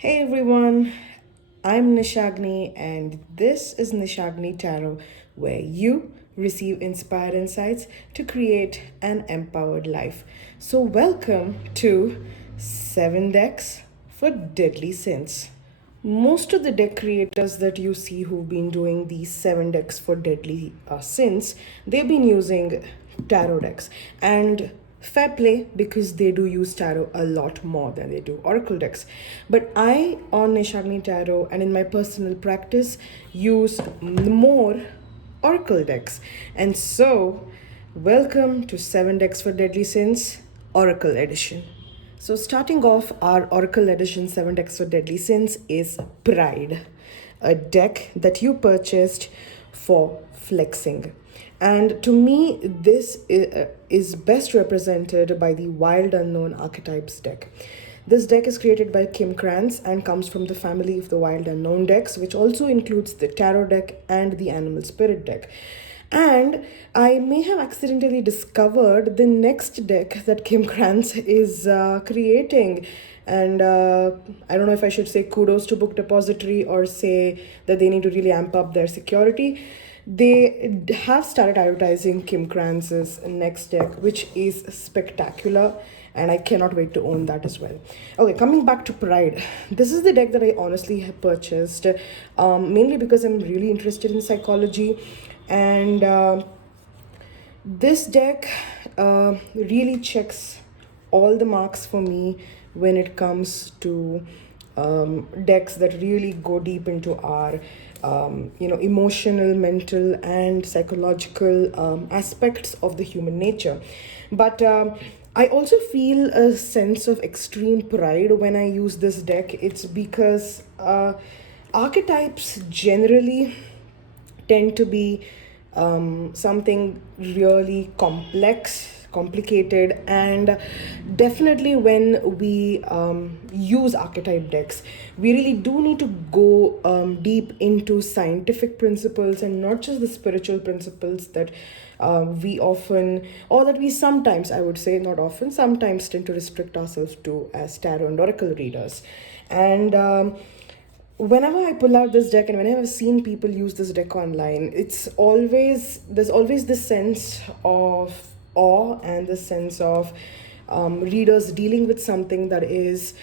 Hey everyone, I'm Nishagni, and this is Nishagni Tarot, where you receive inspired insights to create an empowered life. So, welcome to 7 Decks for Deadly Sins. Most of the deck creators that you see who've been doing these 7 decks for deadly sins, they've been using tarot decks. And fair play, because they do use tarot a lot more than they do oracle decks. But I, on Nishagni Tarot and in my personal practice, use more oracle decks. And so, welcome to 7 decks for deadly sins, Oracle Edition. So, starting off, our Oracle Edition 7 decks for Deadly Sins is Pride, a deck that you purchased for flexing. And to me, this is best represented by the Wild Unknown Archetypes deck. This deck is created by Kim Krantz and comes from the family of the Wild Unknown decks, which also includes the Tarot deck and the Animal Spirit deck. And I may have accidentally discovered the next deck that Kim Krantz is creating. And I don't know if I should say kudos to Book Depository or say that they need to really amp up their security. They have started advertising Kim Krantz's next deck, which is spectacular, and I cannot wait to own that as well. Okay, coming back to Pride. This is the deck that I honestly have purchased, mainly because I'm really interested in psychology, and this deck really checks all the marks for me when it comes to decks that really go deep into our emotional, mental, and psychological aspects of the human nature. But I also feel a sense of extreme pride when I use this deck. It's because archetypes generally tend to be something really complicated, and definitely when we use archetype decks, we really do need to go deep into scientific principles and not just the spiritual principles that we often, or that we sometimes, I would say not often, sometimes tend to restrict ourselves to as tarot and oracle readers. And whenever I pull out this deck and whenever I've seen people use this deck online, there's always this sense of awe and this sense of readers dealing with something that is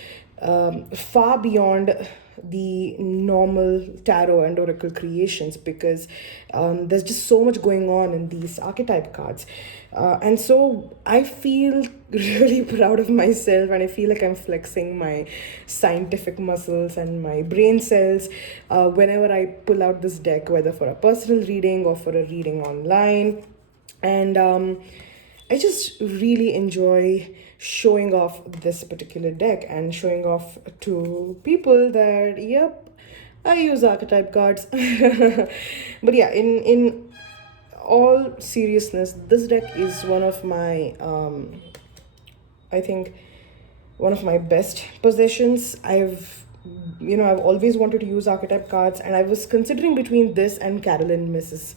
far beyond the normal tarot and oracle creations, because there's just so much going on in these archetype cards. And so I feel really proud of myself, and I feel like I'm flexing my scientific muscles and my brain cells whenever I pull out this deck, whether for a personal reading or for a reading online. And I just really enjoy showing off this particular deck and showing off to people that, yep, I use archetype cards. But yeah, in all seriousness, this deck is one of my, I think, one of my best possessions. I've always wanted to use archetype cards, and I was considering between this and Carolyn Mrs.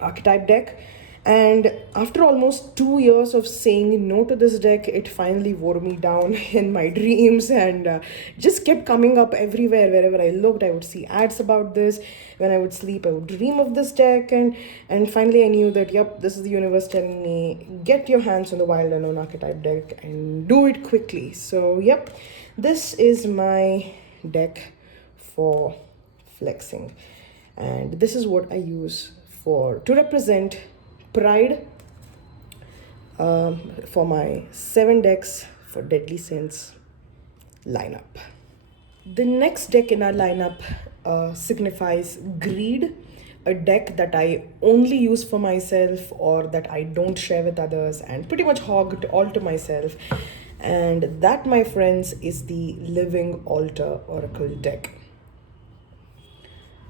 Archetype deck. And after almost 2 years of saying no to this deck, it finally wore me down in my dreams, and just kept coming up everywhere. Wherever I looked, I would see ads about this. When I would sleep, I would dream of this deck. And finally, I knew that, yep, this is the universe telling me, get your hands on the Wild Unknown Archetype deck and do it quickly. So, yep, this is my deck for flexing. And this is what I use to represent Pride for my 7 decks for Deadly Sins lineup. The next deck in our lineup signifies Greed, a deck that I only use for myself or that I don't share with others and pretty much hogged all to myself. And that, my friends, is the Living Altar Oracle deck.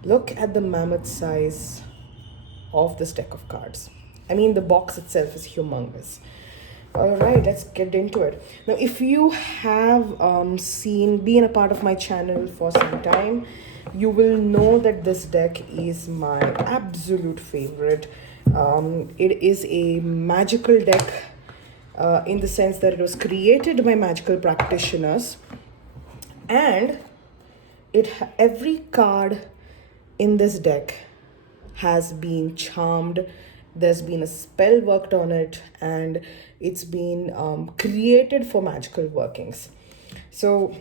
Look at the mammoth size of this deck of cards. I mean, the box itself is humongous. All right, let's get into it. Now, if you have been a part of my channel for some time, you will know that this deck is my absolute favorite. It is a magical deck in the sense that it was created by magical practitioners. And every card in this deck has been charmed. There's been a spell worked on it, and it's been created for magical workings. So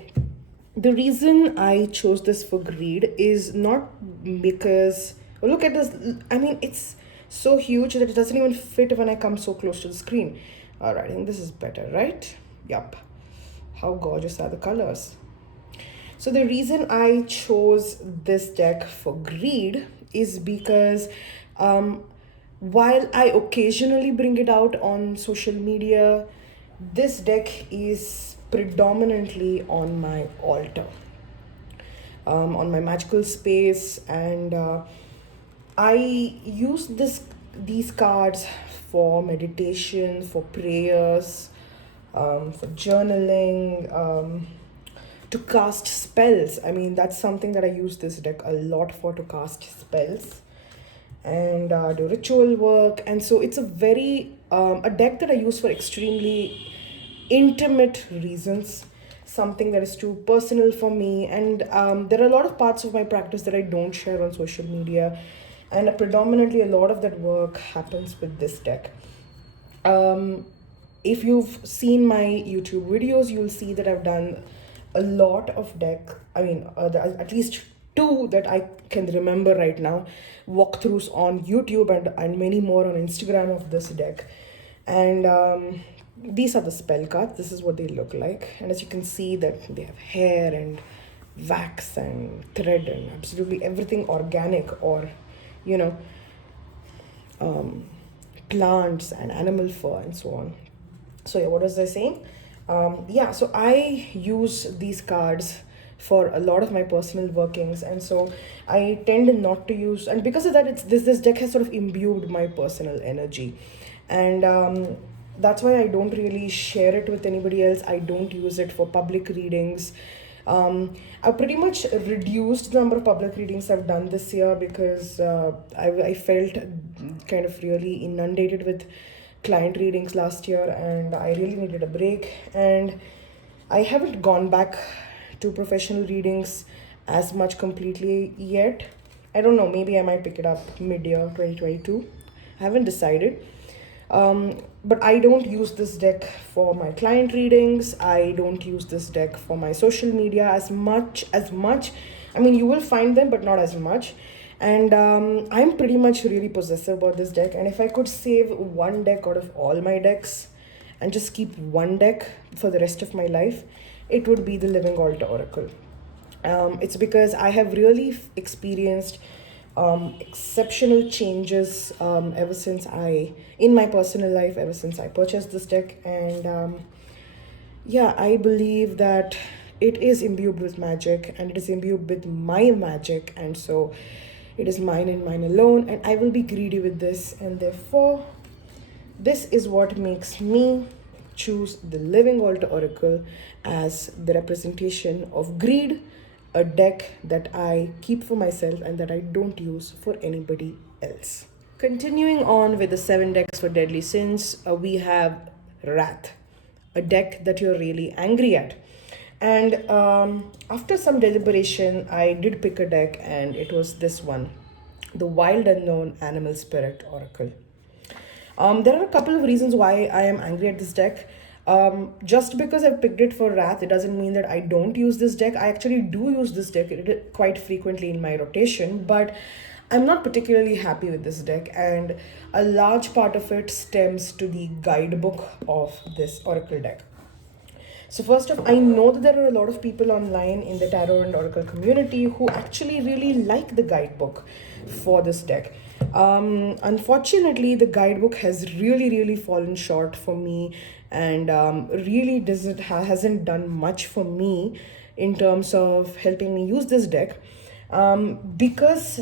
the reason I chose this for greed is not because, oh, look at this. I mean, it's so huge that it doesn't even fit when I come so close to the screen. All right, I think this is better, right? Yup. How gorgeous are the colors? So the reason I chose this deck for greed is because while I occasionally bring it out on social media, this deck is predominantly on my altar, on my magical space, and I use these cards for meditation, for prayers, for journaling, to cast spells. I mean, that's something that I use this deck a lot for, to cast spells and do ritual work. And so it's a deck that I use for extremely intimate reasons, something that is too personal for me. And there are a lot of parts of my practice that I don't share on social media, and predominantly a lot of that work happens with this deck. If you've seen my YouTube videos, you'll see that I've done a lot of deck. I mean, at least two that I can remember right now, walkthroughs on YouTube, and many more on Instagram of this deck. And these are the spell cards. This is what they look like. And as you can see, that they have hair and wax and thread and absolutely everything organic, or, you know, plants and animal fur and so on. So yeah, what was I saying? Yeah, so I use these cards for a lot of my personal workings, and so I tend not to use, and because of that, it's this deck has sort of imbued my personal energy, and that's why I don't really share it with anybody else. I don't use it for public readings. I've pretty much reduced the number of public readings I've done this year because I felt kind of really inundated with client readings last year, and I really needed a break. And I haven't gone back to professional readings as much completely yet. I don't know, maybe I might pick it up mid-year 2022. I haven't decided. But I don't use this deck for my client readings. I don't use this deck for my social media as much. I mean, you will find them, but not as much. And I'm pretty much really possessive about this deck. And if I could save one deck out of all my decks and just keep one deck for the rest of my life, it would be the Living Altar Oracle. It's because I have really experienced exceptional changes in my personal life ever since I purchased this deck. And yeah, I believe that it is imbued with magic, and it is imbued with my magic, and so it is mine and mine alone, and I will be greedy with this, and therefore this is what makes me choose the Living Altar Oracle as the representation of greed, a deck that I keep for myself and that I don't use for anybody else. Continuing on with the 7 decks for deadly sins, we have Wrath, a deck that you're really angry at. And after some deliberation, I did pick a deck, and it was this one, the Wild Unknown Animal Spirit Oracle. There are a couple of reasons why I am angry at this deck. Just because I've picked it for Wrath, it doesn't mean that I don't use this deck. I actually do use this deck quite frequently in my rotation, but I'm not particularly happy with this deck, and a large part of it stems to the guidebook of this Oracle deck. So first off, I know that there are a lot of people online in the Tarot and Oracle community who actually really like the guidebook for this deck. Unfortunately, the guidebook has really fallen short for me, and really hasn't done much for me in terms of helping me use this deck, because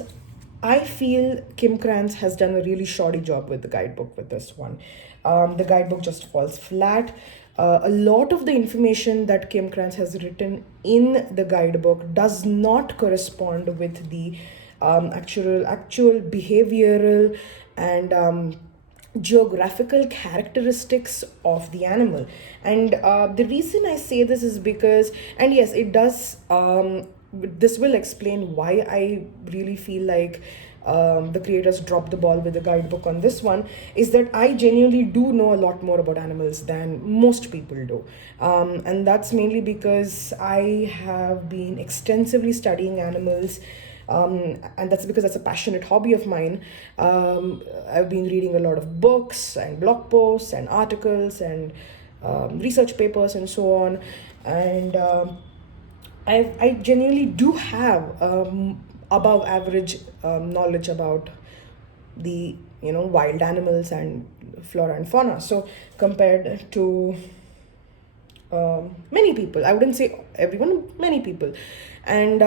I feel Kim Krantz has done a really shoddy job with the guidebook with this one. The guidebook just falls flat. A lot of the information that Kim Krantz has written in the guidebook does not correspond with the actual behavioral and geographical characteristics of the animal. And the reason I say this is because, and yes, it does, this will explain why I really feel like the creators dropped the ball with the guidebook on this one, is that I genuinely do know a lot more about animals than most people do. And that's mainly because I have been extensively studying animals, and that's because that's a passionate hobby of mine. I've been reading a lot of books and blog posts and articles and research papers and so on. And I genuinely do have above average knowledge about the wild animals and flora and fauna. So compared to many people, I wouldn't say everyone, many people. And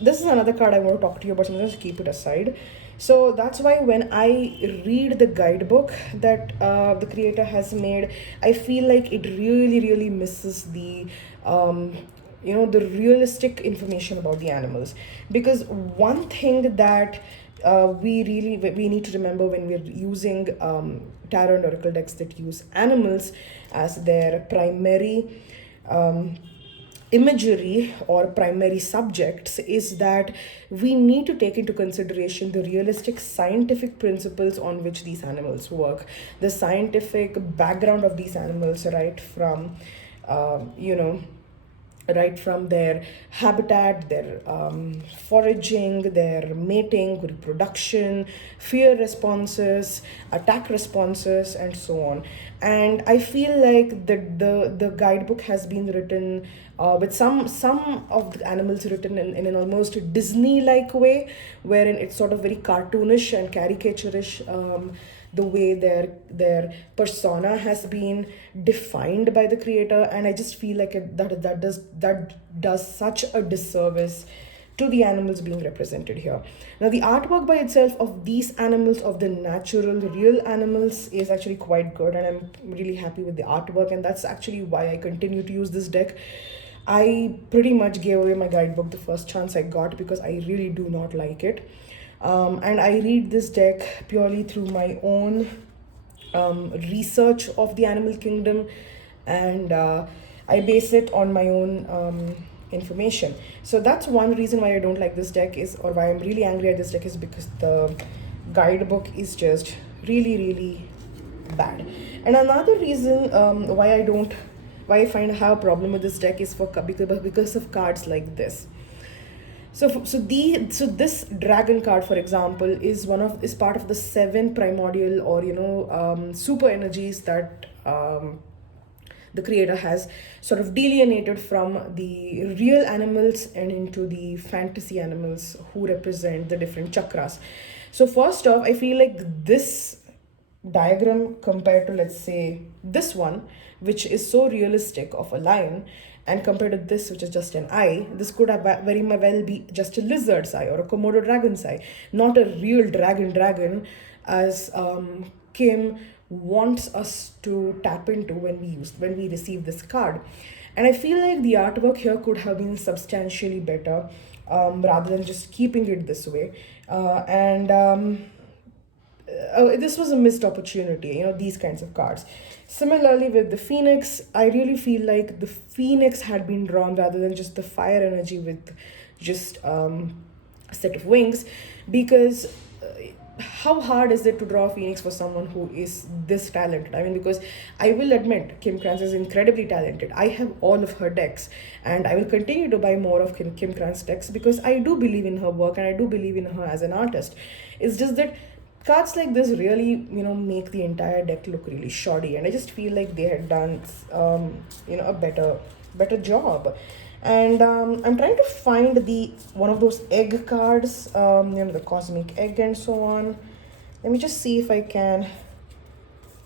this is another card I want to talk to you about, so I'm just keep it aside. So that's why when I read the guidebook that the creator has made, I feel like it really misses the the realistic information about the animals. Because one thing that we need to remember when we're using tarot and oracle decks that use animals as their primary imagery or primary subjects is that we need to take into consideration the realistic scientific principles on which these animals work, the scientific background of these animals, right from their habitat, their foraging, their mating, reproduction, fear responses, attack responses, and so on. And I feel like the guidebook has been written with some of the animals written in an almost Disney-like way, wherein it's sort of very cartoonish and caricaturish. The way their persona has been defined by the creator, and I just feel like that does such a disservice to the animals being represented here. Now, the artwork by itself of these animals, of the natural real animals, is actually quite good, and I'm really happy with the artwork, and that's actually why I continue to use this deck. I pretty much gave away my guidebook the first chance I got because I really do not like it. And I read this deck purely through my own research of the animal kingdom, and I base it on my own information. So that's one reason why I don't like this deck, is, or why I'm really angry at this deck, is because the guidebook is just really bad. And another reason why I find I have a problem with this deck is because of cards like this. So this dragon card, for example, is part of the 7 primordial, or super energies that the creator has sort of delineated from the real animals and into the fantasy animals who represent the different chakras. So first off, I feel like this diagram, compared to, let's say, this one, which is so realistic of a lion, and compared to this, which is just an eye, this could have very well be just a lizard's eye or a Komodo dragon's eye, not a real dragon, as Kim wants us to tap into when we receive this card. And I feel like the artwork here could have been substantially better, rather than just keeping it this way. And this was a missed opportunity, these kinds of cards. Similarly, with the Phoenix, I really feel like the Phoenix had been drawn rather than just the fire energy with just a set of wings, because how hard is it to draw a Phoenix for someone who is this talented? I mean, because I will admit, Kim Krantz is incredibly talented. I have all of her decks, and I will continue to buy more of Kim Krantz decks because I do believe in her work and I do believe in her as an artist. It's just that cards like this really make the entire deck look really shoddy, and I just feel like they had done a better job. And I'm trying to find the one of those egg cards, the cosmic egg and so on. Let me just see if I can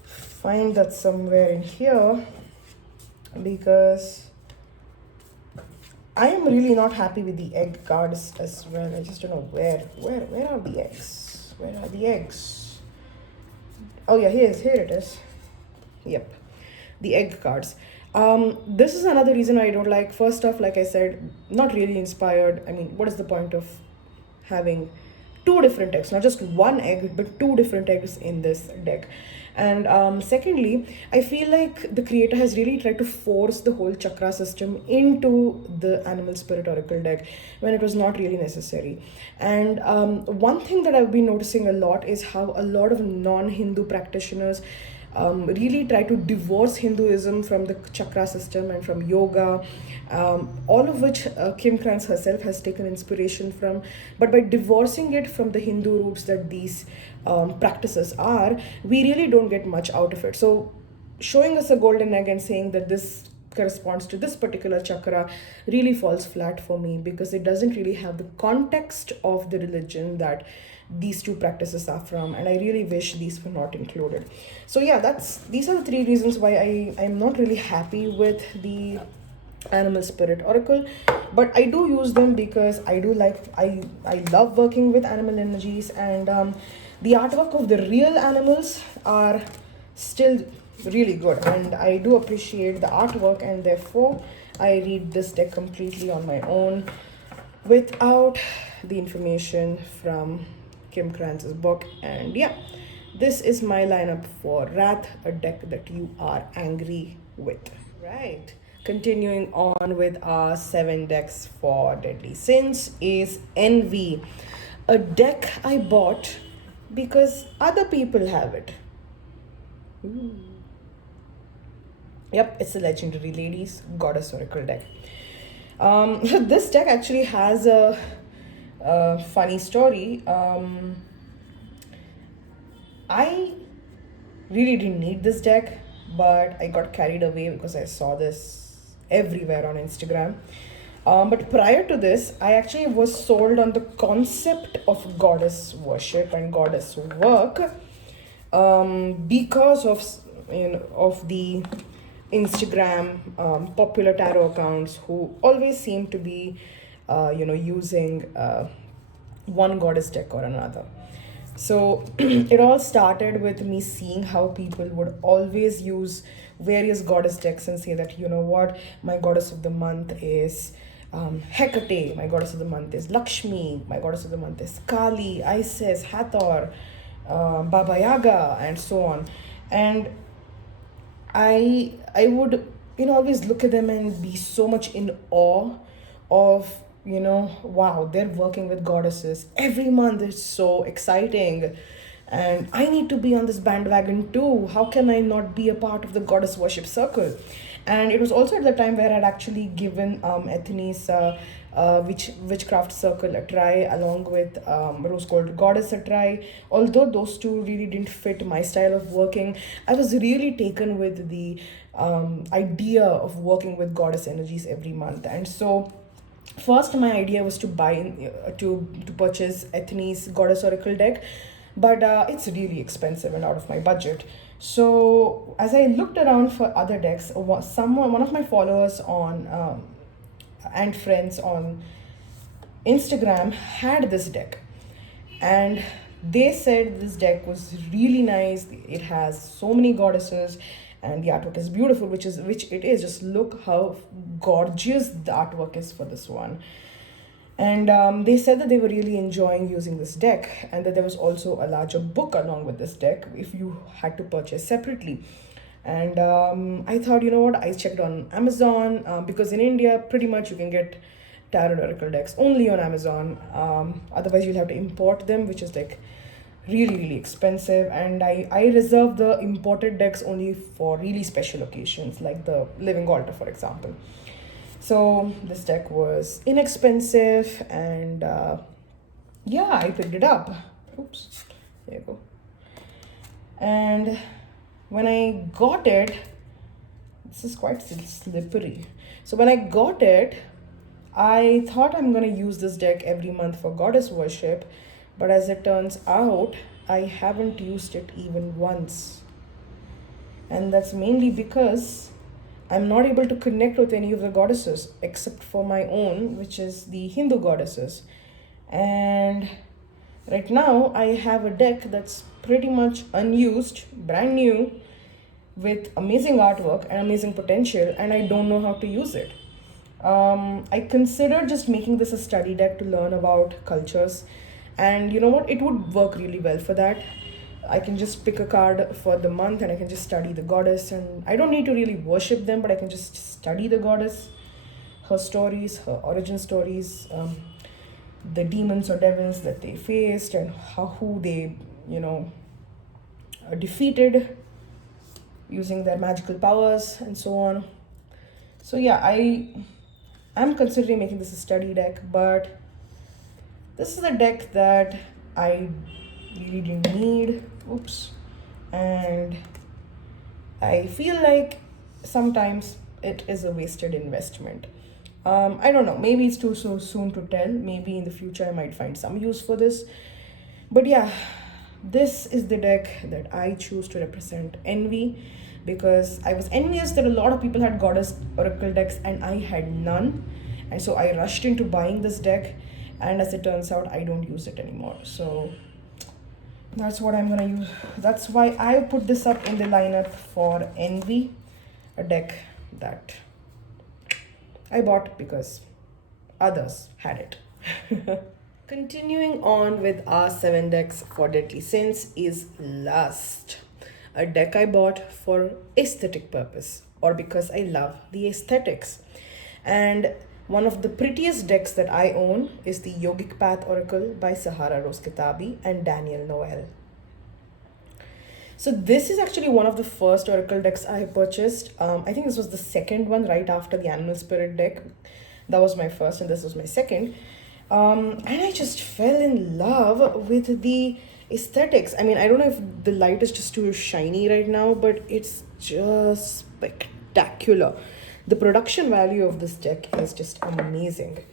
find that somewhere in here, because I am really not happy with the egg cards as well. I just don't know where are the eggs. Where are the eggs? Oh yeah, here it is. Yep, the egg cards. This is another reason I don't like. First off, like I said, not really inspired. I mean, what is the point of having two different eggs, not just one egg, but two different eggs in this deck. And secondly, I feel like the creator has really tried to force the whole chakra system into the animal spirit oracle deck when it was not really necessary. And one thing that I've been noticing a lot is how a lot of non-Hindu practitioners really try to divorce Hinduism from the chakra system and from yoga, all of which Kim Krantz herself has taken inspiration from. But by divorcing it from the Hindu roots that these practices are, we really don't get much out of it. So, showing us a golden egg and saying that this corresponds to this particular chakra really falls flat for me, because it doesn't really have the context of the religion that these two practices are from, and I really wish these were not included. So yeah, these are the three reasons why I'm not really happy with the animal spirit oracle. But I do use them because I love working with animal energies, and the artwork of the real animals are still really good, and I do appreciate the artwork, and therefore I read this deck completely on my own without the information from Kim Krantz's book. And yeah, this is my lineup for Wrath, a deck that you are angry with. Right. Continuing on with our 7 decks for Deadly Sins is Envy, a deck I bought because other people have it. Ooh. Yep, it's the Legendary Ladies Goddess Oracle deck. This deck actually has a funny story. I really didn't need this deck, but I got carried away because I saw this everywhere on Instagram. But prior to this, I actually was sold on the concept of goddess worship and goddess work, because of the Instagram popular tarot accounts who always seem to be using one goddess deck or another. So it all started with me seeing how people would always use various goddess decks and say that, you know what, my goddess of the month is Hecate, my goddess of the month is Lakshmi, my goddess of the month is Kali, Isis, Hathor, Baba Yaga, and so on. And I would always look at them and be so much in awe of, wow, they're working with goddesses every month. It's so exciting, and I need to be on this bandwagon too. How can I not be a part of the goddess worship circle? And it was also at the time where I'd actually given Athene's witchcraft circle a try, along with Rose Gold Goddess a try. Although those two really didn't fit my style of working, I was really taken with the idea of working with goddess energies every month. And so first my idea was to to purchase Athene's Goddess Oracle deck, but it's really expensive and out of my budget. So as I looked around for other decks, one of my followers on and friends on Instagram had this deck, and they said this deck was really nice. It has so many goddesses, and the artwork is beautiful, which it is. Just look how gorgeous the artwork is for this one. And they said that they were really enjoying using this deck, and that there was also a larger book along with this deck if you had to purchase separately. And I thought, you know what, I checked on Amazon, because in India, pretty much you can get tarot oracle decks only on Amazon. Otherwise, you'll have to import them, which is like really, really expensive. And I reserve the imported decks only for really special occasions, like the Living Altar, for example. So this deck was inexpensive, and yeah, I picked it up. Oops, there you go. And when I got it, this is quite slippery. So when I got it, I thought I'm going to use this deck every month for goddess worship, but as it turns out, I haven't used it even once. And that's mainly because I'm not able to connect with any of the goddesses except for my own, which is the Hindu goddesses. And right now I have a deck that's pretty much unused, brand new, with amazing artwork and amazing potential, and I don't know how to use it. I considered just making this a study deck to learn about cultures And you know what? It would work really well for that. I can just pick a card for the month and I can just study the goddess, and I don't need to really worship them, but I can just study the goddess, her stories, her origin stories, the demons or devils that they faced, and who they, you know, defeated using their magical powers and so on. So yeah, I'm considering making this a study deck, but this is a deck that I really didn't need. Oops. And I feel like sometimes it is a wasted investment. I don't know. Maybe it's too so soon to tell. Maybe in the future I might find some use for this. But yeah, this is the deck that I choose to represent envy, because I was envious that a lot of people had goddess oracle decks and I had none. And so I rushed into buying this deck, and as it turns out, I don't use it anymore. So that's what I'm gonna use. That's why I put this up in the lineup for envy, a deck that I bought because others had it. Continuing on with our 7 decks for Deadly Sins is Lust, a deck I bought for aesthetic purpose, or because I love the aesthetics. And one of the prettiest decks that I own is the Yogic Path Oracle by Sahara Rose Kitabi and Daniel Noel. So this is actually one of the first oracle decks I purchased. I think this was the second one right after the Animal Spirit deck. That was my first and this was my second. And I just fell in love with the aesthetics. I mean, I don't know if the light is just too shiny right now, but it's just spectacular. The production value of this deck is just amazing.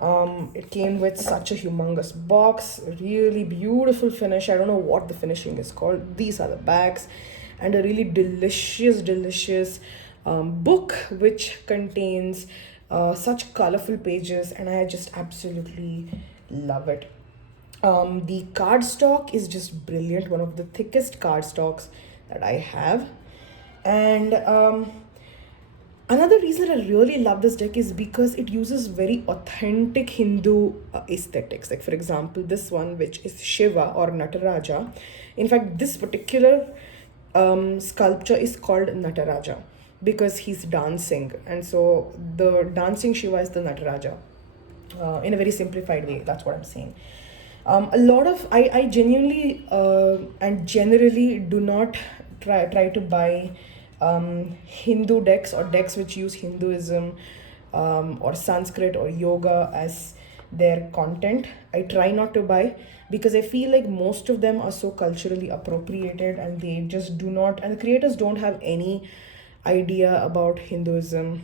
It came with such a humongous box, really beautiful finish. I don't know what the finishing is called. These are the bags, and a really delicious book which contains such colorful pages, and I just absolutely love it. The cardstock is just brilliant, one of the thickest cardstocks that I have. And another reason I really love this deck is because it uses very authentic Hindu aesthetics. Like, for example, this one, which is Shiva or Nataraja. In fact, this particular sculpture is called Nataraja because he's dancing. And so the dancing Shiva is the Nataraja. In a very simplified way, that's what I'm saying. A lot of, I genuinely and generally do not try to buy Hindu decks or decks which use Hinduism or Sanskrit or yoga as their content. I try not to buy because I feel like most of them are so culturally appropriated, and they just do not, and the creators don't have any idea about Hinduism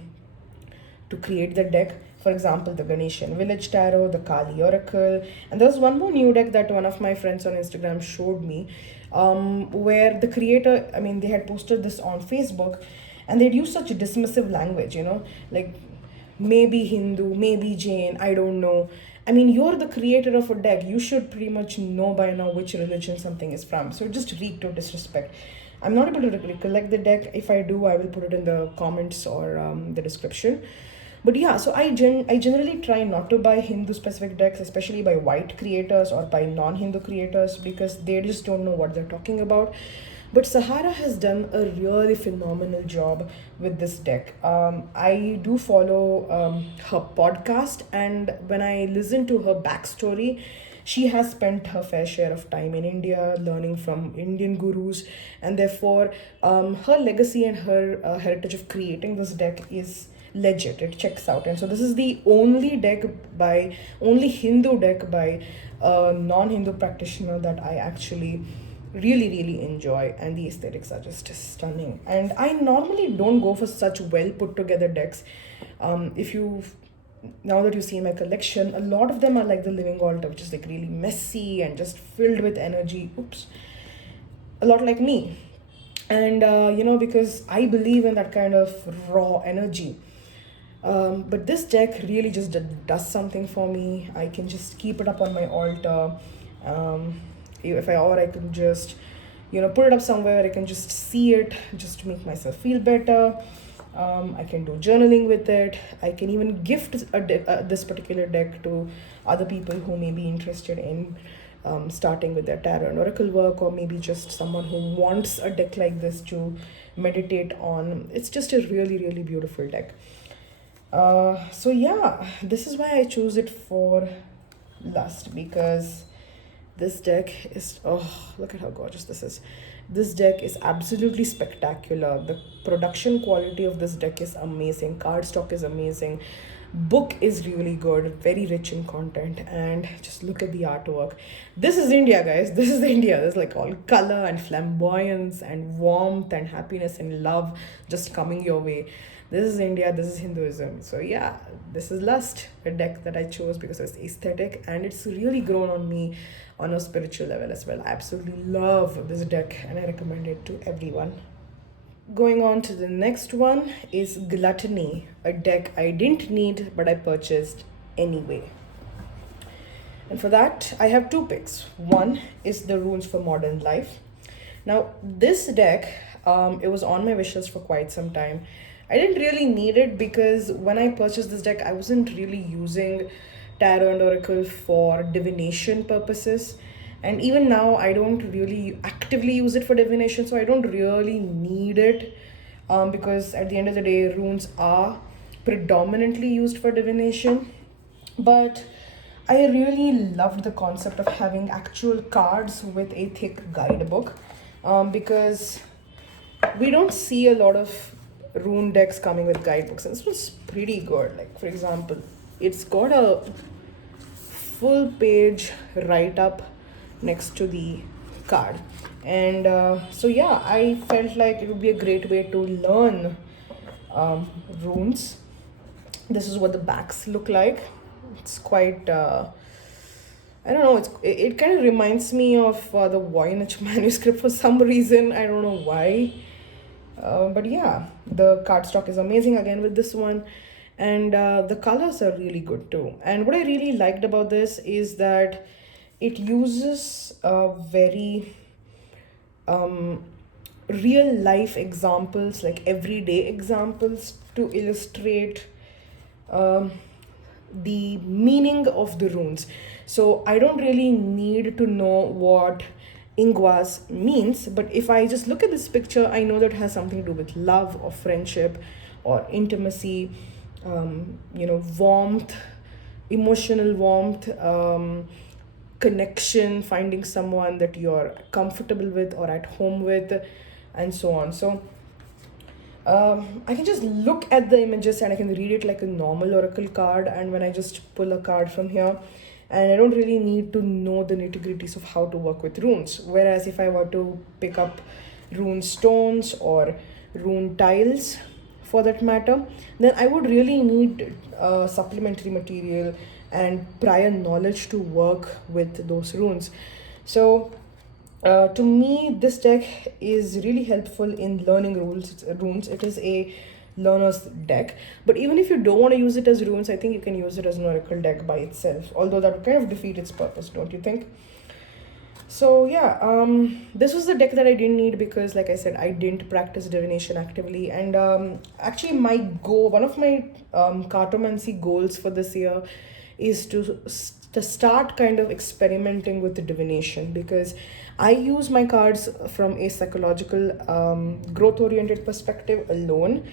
to create the deck. For example, the Ganeshan Village Tarot, the Kali Oracle, and there's one more new deck that one of my friends on Instagram showed me, where the creator, I mean, they had posted this on Facebook, and they'd use such dismissive language, like maybe Hindu, maybe Jain, I don't know. I mean, you're the creator of a deck. You should pretty much know by now which religion something is from. So it just reeked of disrespect. I'm not able to recollect the deck. If I do, I will put it in the comments or the description. But yeah, so I generally try not to buy Hindu specific decks, especially by white creators or by non-Hindu creators, because they just don't know what they're talking about. But Sahara has done a really phenomenal job with this deck. I do follow her podcast, and when I listen to her backstory, she has spent her fair share of time in India learning from Indian gurus, and therefore her legacy and her heritage of creating this deck is legit. It checks out. And so this is the only Hindu deck by a non-Hindu practitioner that I actually really enjoy, and the aesthetics are just stunning. And I normally don't go for such well put together decks. If you Now that you see my collection, a lot of them are like the Living Altar, which is like really messy and just filled with energy. Oops. A lot like me. And because I believe in that kind of raw energy. But this deck really just does something for me. I can just keep it up on my altar. Or I can just, put it up somewhere. I can just see it just to make myself feel better. I can do journaling with it. I can even gift this particular deck to other people who may be interested in starting with their tarot and oracle work, or maybe just someone who wants a deck like this to meditate on. It's just a really, really beautiful deck. So yeah, this is why I choose it for lust, because this deck is, oh, look at how gorgeous this is. This deck is absolutely spectacular. The production quality of this deck is amazing. Card stock is amazing. Book is really good, very rich in content, and just look at the artwork. This is India, guys. This is India. There's like all color and flamboyance and warmth and happiness and love just coming your way. This is India, this is Hinduism. So yeah, this is Lust, a deck that I chose because it's aesthetic and it's really grown on me on a spiritual level as well. I absolutely love this deck and I recommend it to everyone. Going on to the next one is Gluttony, a deck I didn't need but I purchased anyway. And for that, I have two picks. One is the Runes for Modern Life. Now, this deck, it was on my wishlist for quite some time. I didn't really need it because when I purchased this deck, I wasn't really using tarot and oracle for divination purposes. And even now, I don't really actively use it for divination, so I don't really need it because at the end of the day, runes are predominantly used for divination. But I really loved the concept of having actual cards with a thick guidebook because we don't see a lot of rune decks coming with guidebooks, and this was pretty good. Like, for example, it's got a full page write up next to the card, and so yeah, I felt like it would be a great way to learn runes. This is what the backs look like. It's quite I don't know, it kind of reminds me of the Voynich manuscript for some reason. I don't know why. But yeah, the cardstock is amazing again with this one, and the colors are really good too. And what I really liked about this is that it uses very real life examples, like everyday examples, to illustrate the meaning of the runes. So I don't really need to know what Ingwas means, but if I just look at this picture, I know that it has something to do with love or friendship or intimacy, warmth, emotional warmth, connection, finding someone that you're comfortable with or at home with, and so on. So I can just look at the images and I can read it like a normal oracle card, and when I just pull a card from here, and I don't really need to know the nitty-gritties of how to work with runes. Whereas if I were to pick up rune stones or rune tiles for that matter, then I would really need supplementary material and prior knowledge to work with those runes. So to me, this deck is really helpful in learning runes. It is a learner's deck, but even if you don't want to use it as runes, I think you can use it as an oracle deck by itself, although that would kind of defeat its purpose, don't you think? So yeah, this was the deck that I didn't need because, like I said, I didn't practice divination actively, and actually one of my cartomancy goals for this year is to start kind of experimenting with the divination, because I use my cards from a psychological growth oriented perspective alone.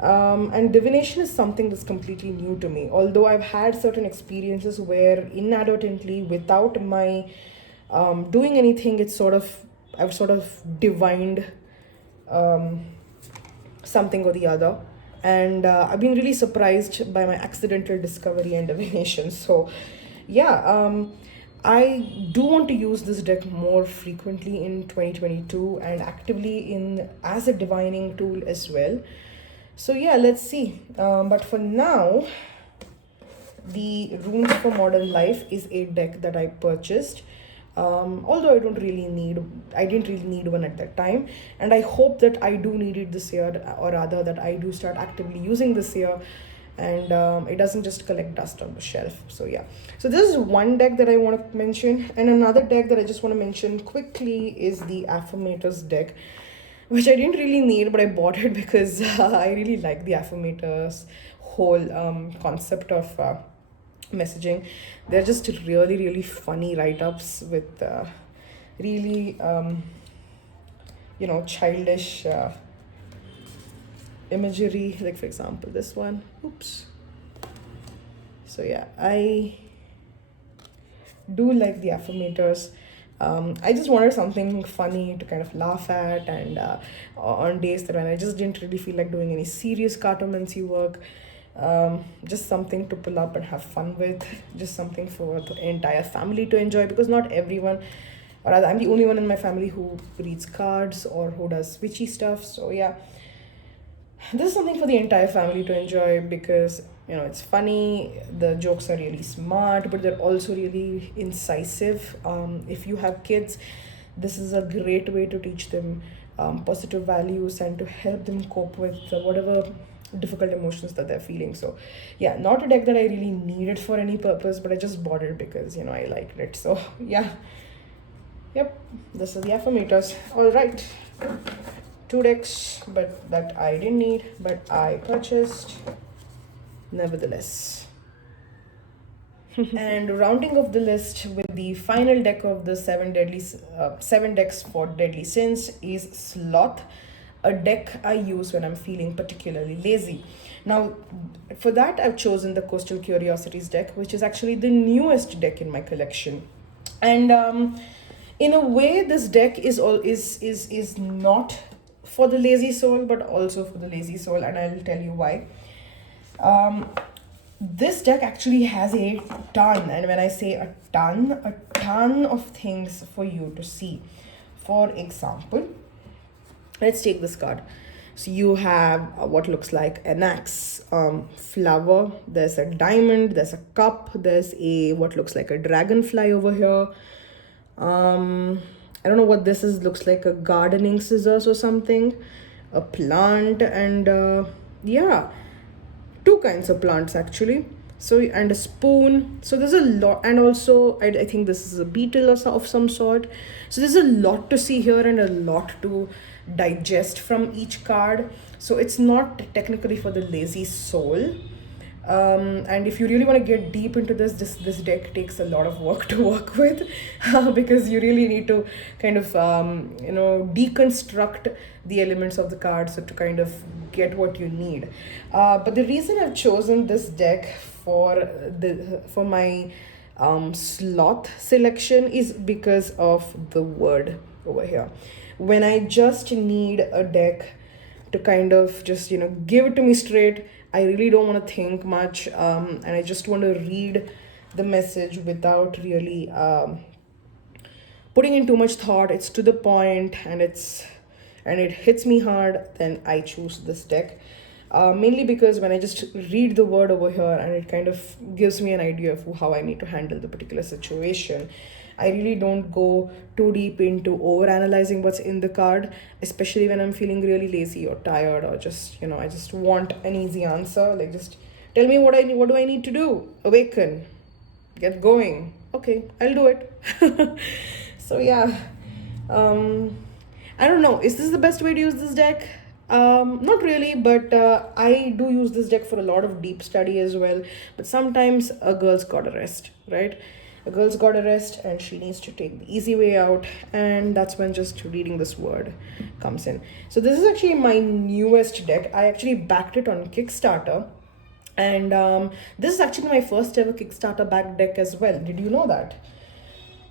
And divination is something that's completely new to me, although I've had certain experiences where inadvertently, without my doing anything, I've sort of divined something or the other, and I've been really surprised by my accidental discovery and divination. So yeah, I do want to use this deck more frequently in 2022 and actively in as a divining tool as well. So yeah, let's see. But for now, the Runes for Modern Life is a deck that I purchased. Although I didn't really need one at that time, and I hope that I do need it this year, or rather that I do start actively using this year, and it doesn't just collect dust on the shelf. So yeah, so this is one deck that I want to mention, and another deck that I just want to mention quickly is the Affirmators deck. which I didn't really need, but I bought it because I really like the affirmators whole concept of messaging. They're just really, really funny write ups with really, childish imagery. Like, for example, this one. Oops. So, yeah, I do like the affirmators. I just wanted something funny to kind of laugh at, and on days that when I just didn't really feel like doing any serious cartomancy work, just something to pull up and have fun with, just something for the entire family to enjoy, because not everyone, or rather, I'm the only one in my family who reads cards or who does witchy stuff. So, yeah, this is something for the entire family to enjoy because it's funny, the jokes are really smart, but they're also really incisive. If you have kids, this is a great way to teach them positive values and to help them cope with whatever difficult emotions that they're feeling. So, yeah, not a deck that I really needed for any purpose, but I just bought it because I liked it. So, yeah, yep, this is the affirmators. All right, two decks, but that I didn't need, but I purchased nevertheless. And rounding off the list with the final deck of the seven decks for deadly sins is Sloth, a deck I use when I'm feeling particularly lazy. Now, for that, I've chosen the Coastal Curiosities deck, which is actually the newest deck in my collection. And in a way, this deck is not for the lazy soul, but also for the lazy soul, and I'll tell you why. This deck actually has a ton, and when I say a ton of things for you to see. For example, let's take this card. So you have what looks like an axe, flower, there's a diamond, there's a cup, there's a what looks like a dragonfly over here. I don't know what this is, looks like a gardening scissors or something, a plant, and yeah, two kinds of plants actually. So, and a spoon. So there's a lot, and also I think this is a beetle of some sort. So there's a lot to see here and a lot to digest from each card. So it's not technically for the lazy soul. And if you really want to get deep into this deck takes a lot of work to work with because you really need to kind of deconstruct the elements of the card so to kind of get what you need. But the reason I've chosen this deck for my sloth selection is because of the word over here. When I just need a deck to kind of just give it to me straight, I really don't want to think much, and I just want to read the message without really putting in too much thought. It's to the point, and it hits me hard. Then I choose this deck, mainly because when I just read the word over here, and it kind of gives me an idea of how I need to handle the particular situation. I really don't go too deep into over analyzing what's in the card, especially when I'm feeling really lazy or tired, or just I just want an easy answer. Like, just tell me what do I need to do? Awaken, get going. Okay, I'll do it. So, yeah, I don't know. Is this the best way to use this deck? Not really, but I do use this deck for a lot of deep study as well. But sometimes a girl's gotta rest, right? A girl's gotta rest, and she needs to take the easy way out, and that's when just reading this word comes in. So this is actually my newest deck. I actually backed it on Kickstarter, and this is actually my first ever Kickstarter backed deck as well. Did you know that?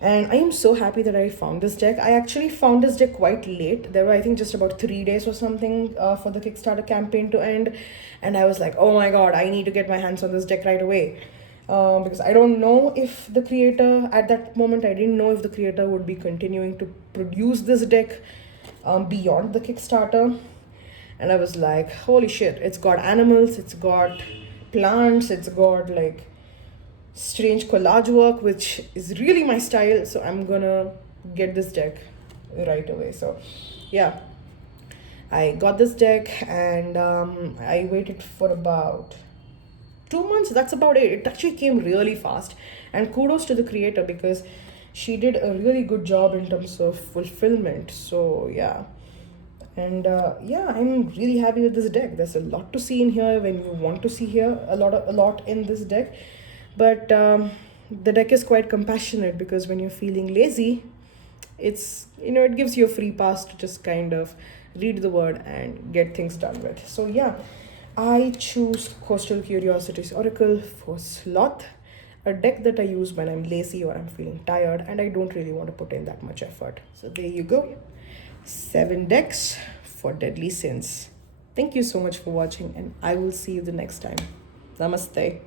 And I am so happy that I found this deck. I actually found this deck quite late. There were, I think, just about 3 days or something for the Kickstarter campaign to end. And I was like, oh my god, I need to get my hands on this deck right away. Because I don't know if the creator, at that moment, I didn't know if the creator would be continuing to produce this deck beyond the Kickstarter. And I was like, holy shit, it's got animals, it's got plants, it's got like strange collage work, which is really my style. So I'm gonna get this deck right away. So yeah, I got this deck, and I waited for about 2 months. That's about it. It actually came really fast, and kudos to the creator because she did a really good job in terms of fulfillment. So yeah, And yeah, I'm really happy with this deck. There's a lot to see in here when you want to see here a lot in this deck. But the deck is quite compassionate because when you're feeling lazy, it's, it gives you a free pass to just kind of read the word and get things done with. So yeah, I choose Coastal Curiosities Oracle for Sloth, a deck that I use when I'm lazy or I'm feeling tired and I don't really want to put in that much effort. So there you go. 7 decks for Deadly Sins. Thank you so much for watching, and I will see you the next time. Namaste.